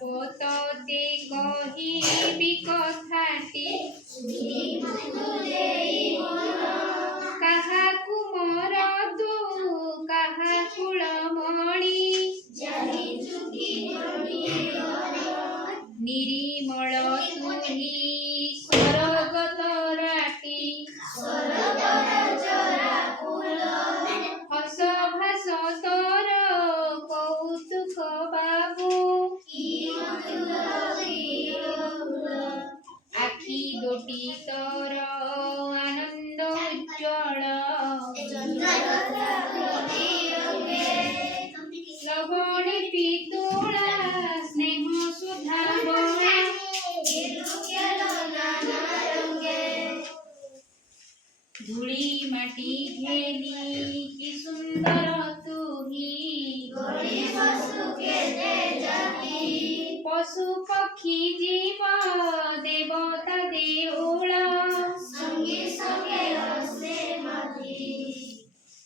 पोतते कहिबि कथाटी काहाकु मोर तू काहा कुलमणि निरीमल तुही स्वर्गतराटी हस भास तोर कौतुक बाबू आखि दोटी तोर आनंद उज्ज्वल लवणे पितुळा स्नेह सुधा बणा धूली माटी घेनी कि सुंदर तुही पशु पक्षी जीव